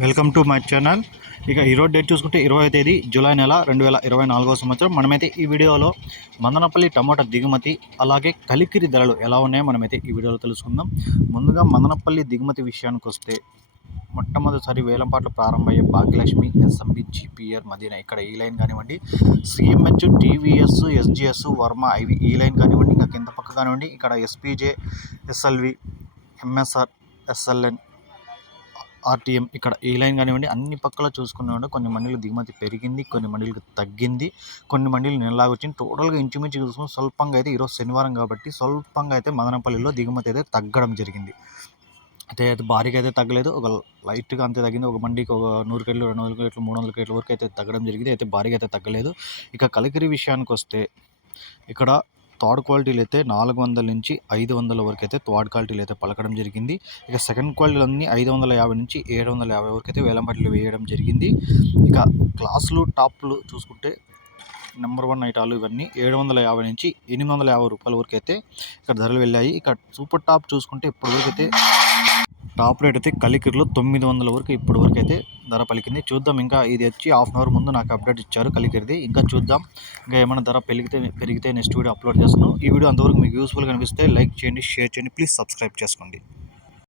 Welcome to my channel. ఇక ఈరోజు date చూసుకుంటే ఇరవై తేదీ జూలై నెల రెండు వేల ఇరవై నాలుగో సంవత్సరం. మనమైతే ఈ వీడియోలో మందనపల్లి టమాటా దిగుమతి అలాగే కలికిరి ధరలు ఎలా ఉన్నాయో మనమైతే ఈ వీడియోలో తెలుసుకుందాం. ముందుగా మందనపల్లి దిగుమతి విషయానికి వస్తే మొట్టమొదటిసారి వేలంపాట్లు ప్రారంభమయ్యే భాగ్యలక్ష్మి ఎస్ఎంబి జీపీఆర్ మదీనా ఇక్కడ ఈ లైన్ కానివ్వండి CMH TVS SGS Varma IV ఈ లైన్ కానివ్వండి ఇంకా కింద పక్క కానివ్వండి ఇక్కడ SPJ SLV MSR SLN RTM ఇక్కడ ఈ లైన్ కానివ్వండి అన్ని పక్కల చూసుకున్నామంటే కొన్ని మండీలు దిగుమతి పెరిగింది కొన్ని మండీలకు తగ్గింది కొన్ని మండీలు నెలలాగా వచ్చింది. టోటల్గా ఇంచుమించు చూసుకుని స్వల్పంగా అయితే ఈరోజు శనివారం కాబట్టి స్వల్పంగా అయితే మదనపల్లిలో దిగుమతి అయితే తగ్గడం జరిగింది. అయితే అయితే భారీగా అయితే తగ్గలేదు. ఒక లైట్గా అంతే తగ్గింది. ఒక మండికి ఒక నూరు కేట్లు రెండు వందల కేట్లు మూడు వందల కేట్ల వరకు అయితే తగ్గడం జరిగింది. అయితే భారీగా అయితే తగ్గలేదు. ఇక కలికిరి విషయానికి వస్తే ఇక్కడ థర్డ్ క్వాలిటీలు అయితే నాలుగు వందల నుంచి ఐదు వందల వరకు అయితే థర్డ్ క్వాలిటీలు అయితే పలకడం జరిగింది. ఇక సెకండ్ క్వాలిటీలు అన్నీ ఐదు వందల యాభై నుంచి ఏడు వందల యాభై వరకు అయితే వేలంపాట్లు వేయడం జరిగింది. ఇక క్లాసులు టాప్లు చూసుకుంటే నెంబర్ వన్ ఐటాలు ఇవన్నీ ఏడు వందల యాభై నుంచి ఎనిమిది వందల యాభై రూపాయల వరకు అయితే ఇక్కడ ధరలు వెళ్ళాయి. ఇక సూపర్ టాప్ చూసుకుంటే ఇప్పటివరకు అయితే టాప్ రేట్ అయితే కలికిరిలో తొమ్మిది వందల వరకు ఇప్పటివరకు అయితే ధర పలికింది. చూద్దాం ఇంకా ఇది వచ్చి హాఫ్ అన్ అవర్ ముందు నాకు అప్డేట్ ఇచ్చారు కలికిరిది ఇంకా చూద్దాం ఇంకా ఏమైనా ధర పెరిగితే పెరిగితే నెక్స్ట్ వీడియో అప్లోడ్ చేస్తాను. ఈ వీడియో అంతవరకు మీకు యూస్ఫుల్గా కనిపిస్తే లైక్ చేయండి షేర్ చేయండి ప్లీజ్ సబ్స్క్రైబ్ చేసుకోండి.